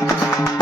हा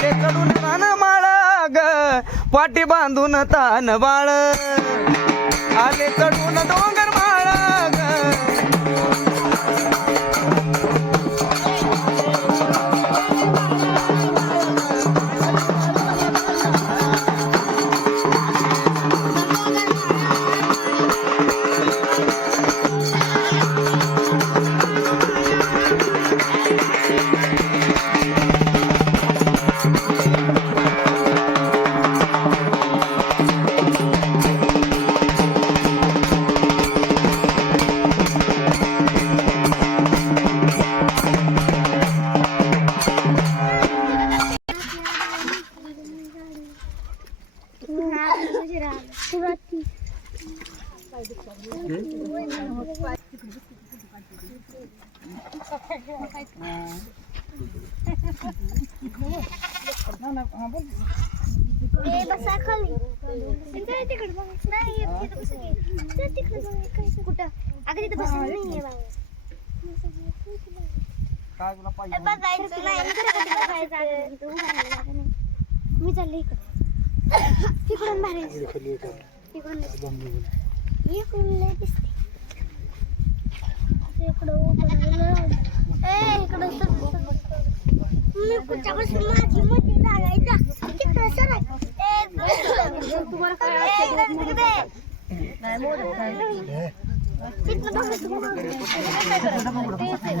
मागे चढून रान माळ ग. पाठी बांधून तान बाळ. आले चढून डोंग कुठं? अगं तिथं बसायला नाहीये बाबा. काय तुला पाहिजे ए, बसायचं नाही. मी तुला कधी बसायचं अगं? तिथं उभं राहायला जागा नाही. मी चालले इकडं तिकडून बाहेर यायचं. तिकडून इकडून लय दिसते इकडं उभं राहिलं. ए, इकडं सर, सर, सर. मी कुठच्यापासून माझी मोठी जागा आहे जा. तिकडं सर आहे. ए, तुम्हाला काय तिथलं बघा तुम्हाला. काय करायचं? तेच आहे.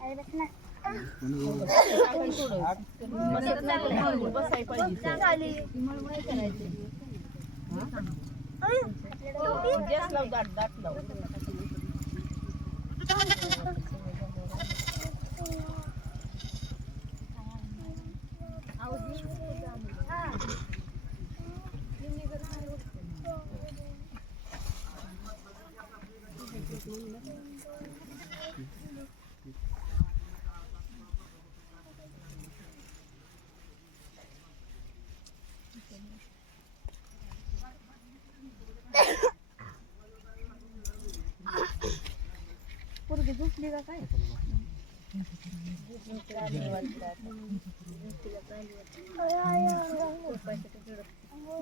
बस, बस. ए, बस. ए, बसमध्ये बस. बसा. अरे, बस ना. पोरगी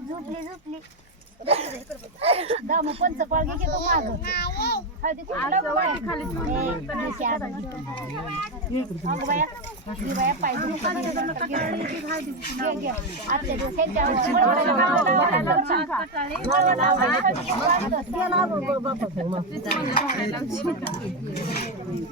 झोपली झोपली झोपली दामू पंचपाळ घे की तो माग खाली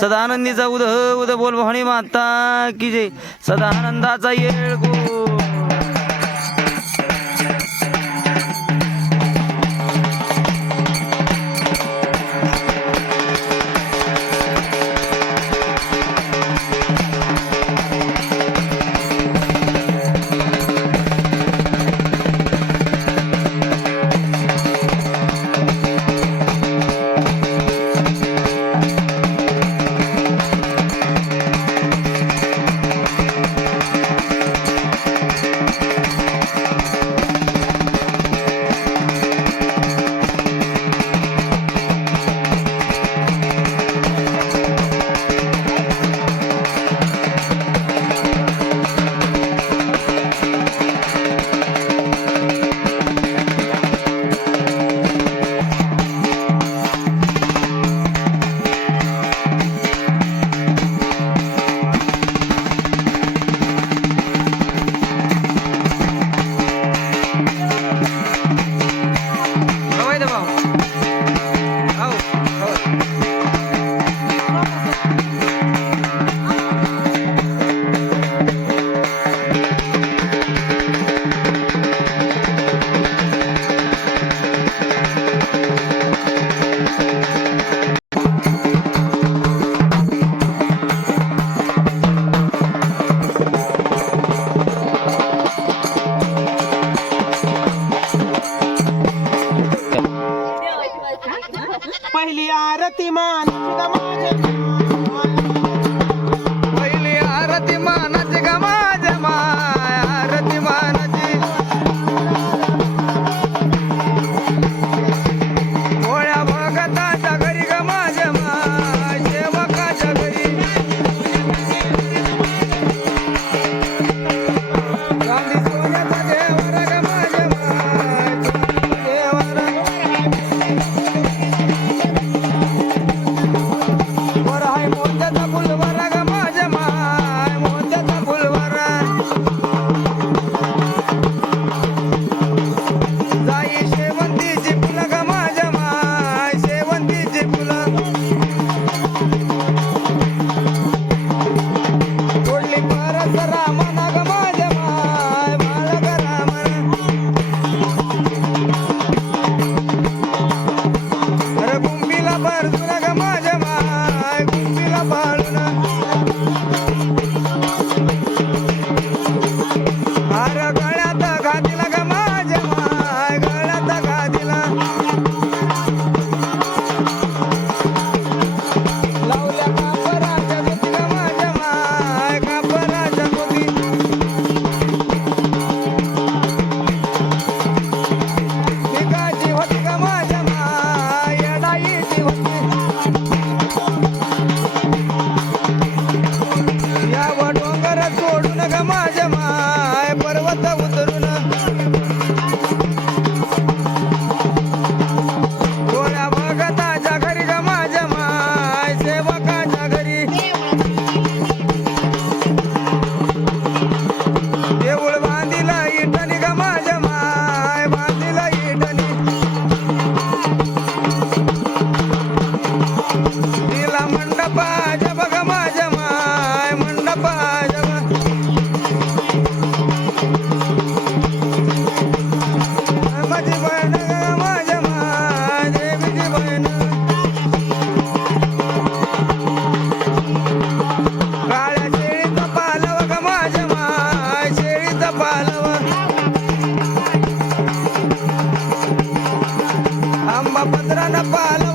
सदानंदीचा उद उद बोल भवानी माता की जे सदानंदाचा येळ गो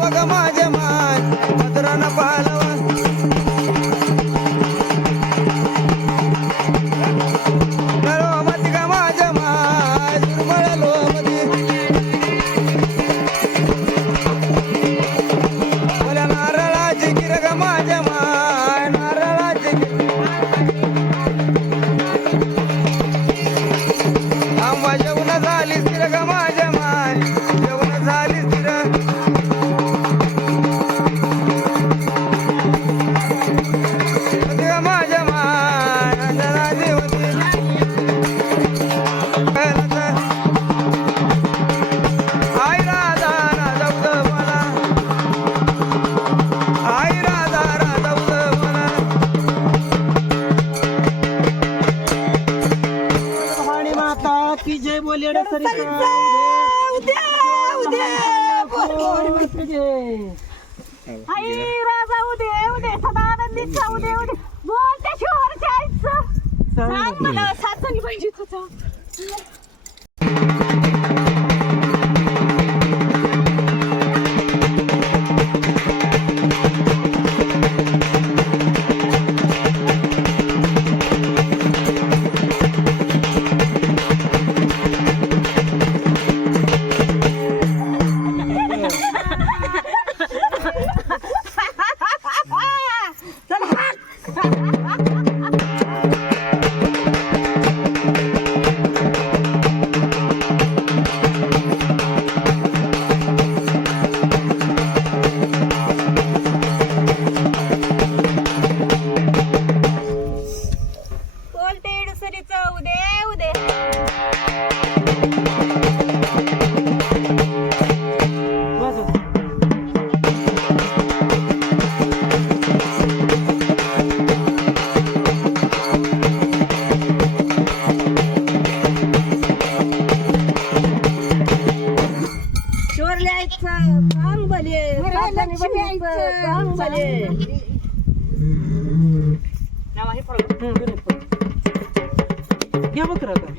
గమగమా आई राजा उदे उदे सदानंदीचा उदे उदे. बोल त्या शिवारच्या आईचं सांग मला सासणी पाहिजे तुझं काम भले काम भले. घ्या बघ रं आता.